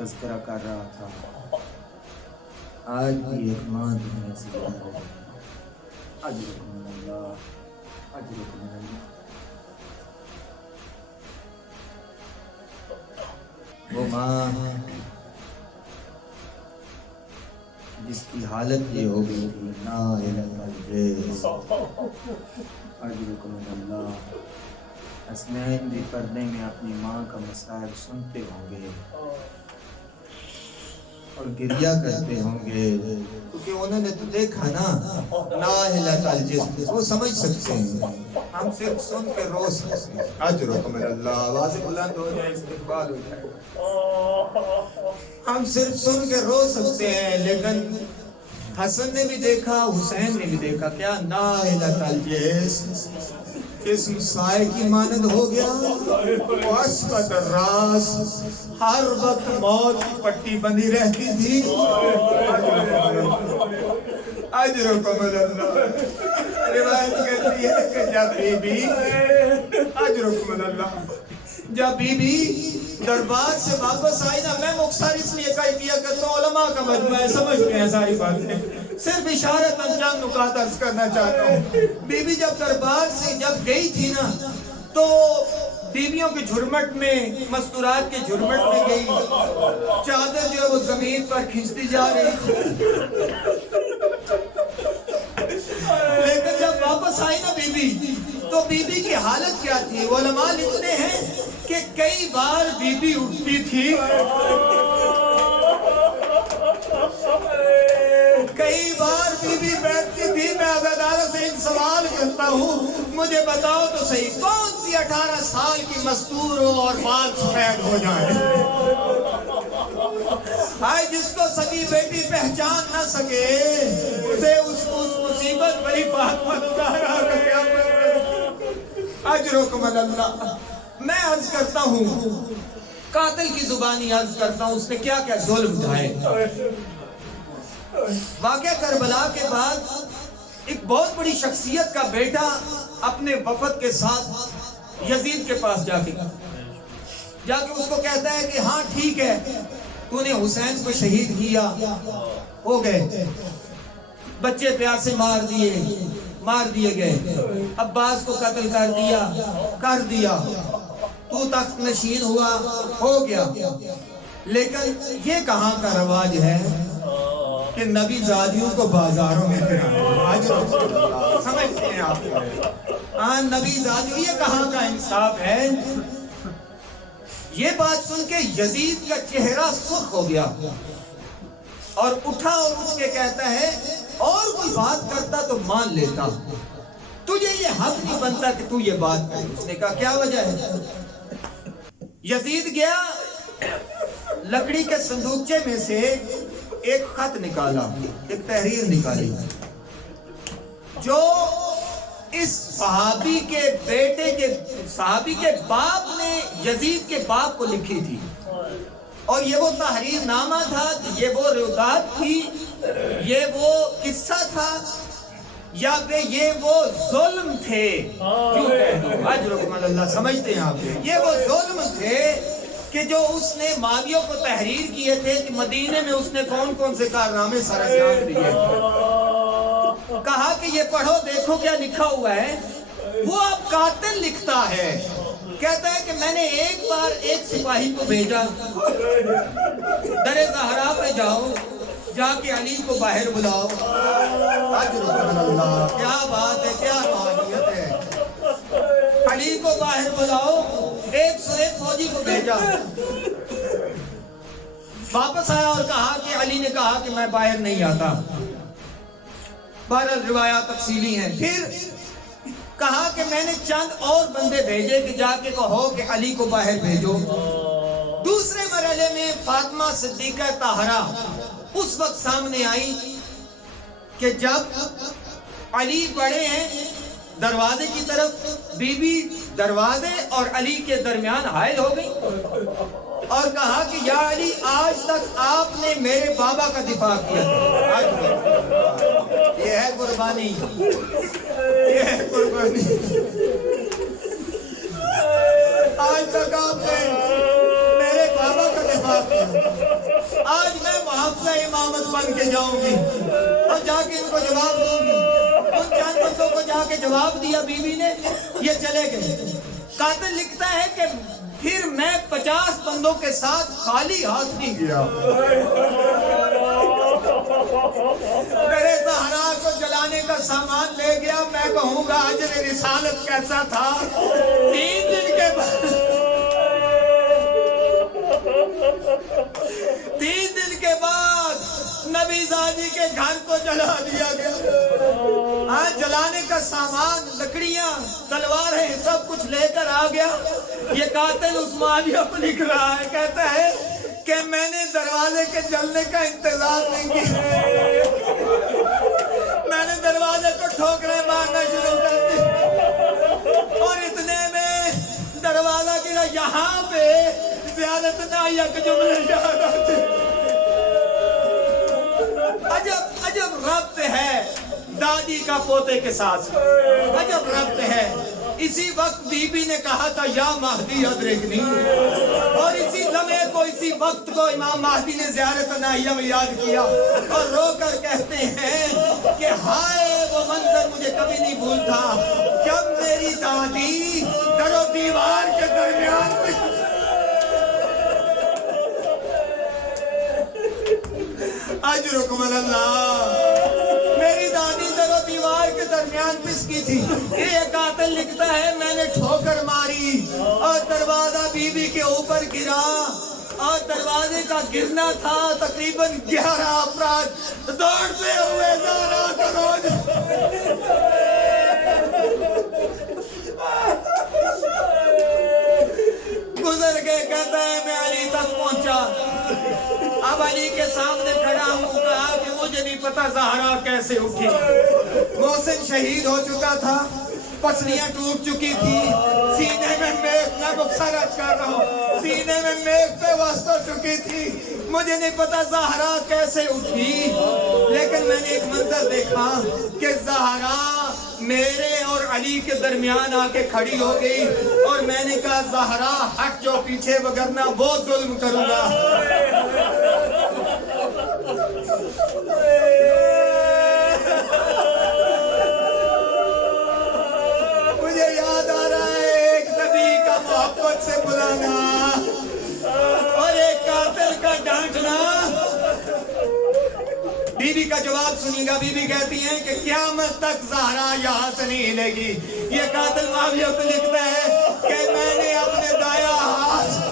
तज़किरा कर रहा था, आज भी एक माँ दुनिया से गई है। अजरुकुमुल्लाह, अजरुकुमुल्लाह। वो माँ जिसकी हालत ये हो गई थी, ना अजरुकुमुल्लाह। हसनैन भी पर्दे में अपनी माँ का मसाइल सुनते होंगे और गिरिया करते होंगे, क्योंकि उन्होंने तो देखा ना, वो समझ सकते हैं। हम सिर्फ सुन के रो सकते हैं। अजरुकुमुल्लाह, आवाज़ बुलंद हो जाए, इस्तिक़बाल हो जाए। हम सिर्फ सुन के रो सकते हैं, लेकिन हसन ने भी देखा, हुसैन ने भी देखा। क्या जिस्म साए की मानद हो गया, रास हर वक्त मौत की पट्टी बंधी रहती थी। अजरुकुमुल्लाह। रिवायत कहती है कि जब बीबी दरबार से वापस आई ना, मैं मुख्तार इसलिए किया करता हूँ, उलमा का मजमा है, समझते हैं सारी बातें, सिर्फ इशारतन चंद नुकात अर्ज करना चाहता हूँ। बीबी जब दरबार से जब गई थी ना, तो बीवियों के झुरमट में, मस्तूरात के झुरमट में गई, चादर जो है वो जमीन पर खींचती जा रही थी। लेकिन जब वापस आई ना बीबी, तो बीबी की हालत क्या थी? उलमा लिखते हैं कि कई बार बीबी उठती थी, कई बार बीबी बैठती थी। मैं अज़ादारों से एक सवाल करता हूँ, मुझे बताओ तो सही, कौन सी 18 साल की मस्तूर हो और बाल सफेद हो जाए? आज जिसको सगी बेटी पहचान न सके, उसे उस मुसीबत बड़ी फातिमा ज़हरा का क्या अजरुकुमुल्लाह। मैं अर्ज करता हूँ, कातिल की जुबानी अर्ज करता हूँ, उसने क्या क्या जुल्म उठाए। वाक़या करबला के बाद एक बहुत बड़ी शख्सियत का बेटा अपने वफद के साथ यजीद के पास जाके उसको कहता है कि हाँ ठीक है, तूने हुसैन को शहीद किया, हो गए, बच्चे प्यार से मार दिए गए, अब्बास को कत्ल कर दिया, तू तख्त नशीन हुआ, हो गया। लेकिन ये कहाँ का रवाज है कि नबी जादियों को बाजारों में समझते हैं आप? हाँ, नबी जादियों, ये कहाँ का इंसाफ है? ये बात सुन के यजीद का चेहरा सुर्ख हो गया और उठा और उठ के कहता है, और कोई बात करता तो मान लेता, तुझे ये हक नहीं बनता कि तू ये बात करे। उसने कहा क्या वजह है? यजीद गया, लकड़ी के संदूकचे में से एक खत निकाला, एक तहरीर निकाली, जो इस सहाबी के बाप ने यजीद के बाप को लिखी थी। और ये वो तहरीर नामा था, ये वो रिवायत थी, ये वो किस्सा था, या फिर ये वो जुल्म थे? क्यों कह दो अजरुकुमुल्लाह, समझते हैं आप? ये वो जुल्म थे कि जो उसने मावियों को तहरीर किए थे कि मदीने में उसने कौन कौन से कारनामे सर अंजाम दिए। कहा कि ये पढ़ो, देखो क्या लिखा हुआ है। वो अब कातिल लिखता है, कहता है कि मैंने एक बार एक सिपाही को भेजा, दरे ज़हरा पे जाओ, जाके अली को बाहर बुलाओ। अल्लाह, क्या बात है, क्या रूहानियत है। अली को बाहर बुलाओ, एक फौजी को भेजा, वापस आया और कहा कि अली ने कहा कि मैं बाहर नहीं आता। बहरहाल रिवायात तफसीली हैं। फिर कहा कि मैंने चंद और बंदे भेजे कि जाके कहो कि अली को बाहर भेजो। दूसरे मरहले में फातिमा सिद्दीक़ा ताहरा उस वक्त सामने आई कि जब अली बड़े हैं दरवाजे की तरफ, बीबी दरवाजे और अली के दरमियान हायल हो गई और कहा कि या अली, आज तक आपने मेरे बाबा का दिफा किया, ये है कुर्बानी, ये है कुर्बानी। आज तक आपने मेरे बाबा का दिफा معاف کیا، آج میں محافظہ امامت بن کے جاؤں گی اور جا کے ان کو جواب دوں گی۔ ان چند بندوں کو جا کے جواب دیا بیوی نے، یہ چلے گئے۔ قاتل لکھتا ہے کہ پھر میں 50 بندوں کے ساتھ خالی ہاتھ نہیں گیا۔ میرے زہرا کو جلانے کا سامان لے گیا، میں کہوں گا اجر رسالت کیسا تھا۔ 3 دن کے بعد 3 دن کے بعد نبی زادی کے گھر کو جلا دیا گیا۔ آج جلانے کا سامان، لکڑیاں، تلواریں سب کچھ لے کر آ گیا۔ یہ قاتل اس معاویہ کو لکھ رہا ہے، کہتا ہے کہ میں نے دروازے کے جلنے کا انتظار نہیں کیا، میں نے دروازے کو ٹھوکریں مارنا شروع کر دی اور اتنے میں دروازہ گرا۔ یہاں پہ زیادت نہ یک جملے یاد آتے۔ عجب ربط ہے دادی کا پوتے کے ساتھ، عجب ربط ہے۔ اسی وقت بی بی نے کہا تھا یا مہدی ادرکنی، اور اسی لمحے کو، اسی وقت کو امام مہدی نے زیارت ناہیہ میں یاد کیا اور رو کر کہتے ہیں کہ ہائے وہ منظر مجھے کبھی نہیں بھولتا جب میری دادی در و دیوار کے درمیان میں اجرکم اللہ، میری دادی در و دیوار کے درمیان پس کی تھی۔ یہ قاتل لکھتا ہے میں نے ٹھوکر ماری اور دروازہ بی بی کے اوپر گرا، اور دروازے کا گرنا تھا تقریباً 11 افراد دوڑتے ہوئے زہرا کو روج گزر گئے۔ کہتا ہے میں علی تک پہنچا، اب علی کے سامنے کھڑا ہوں، کہا کہ مجھے نہیں پتا زہرا کیسے اٹھی۔ محسن شہید ہو چکا تھا، پسلیاں ٹوٹ چکی تھی، سینے میں میخ، میں مبصرت کر رہا ہوں، سینے میں میخ پہ وسط ہو چکی تھی، مجھے نہیں پتا زہرا کیسے اٹھی۔ لیکن میں نے ایک منظر دیکھا کہ زہرا میرے اور علی کے درمیان آ کے کھڑی ہو گئی، اور میں نے کہا زہرا ہٹ جو پیچھے، وگرنہ وہ ظلم کروں گا۔ مجھے یاد آ رہا ہے ایک نبی کا محبت سے بلانا اور ایک قاتل کا ڈانٹنا۔ بی بی کا جواب سنی گا، بی بی کہتی ہیں کہ قیامت تک زہرا یہاں سے نہیں ہلے گی۔ یہ قاتل معاویہ کو لکھتا ہے کہ میں نے اپنے دایاں ہاتھ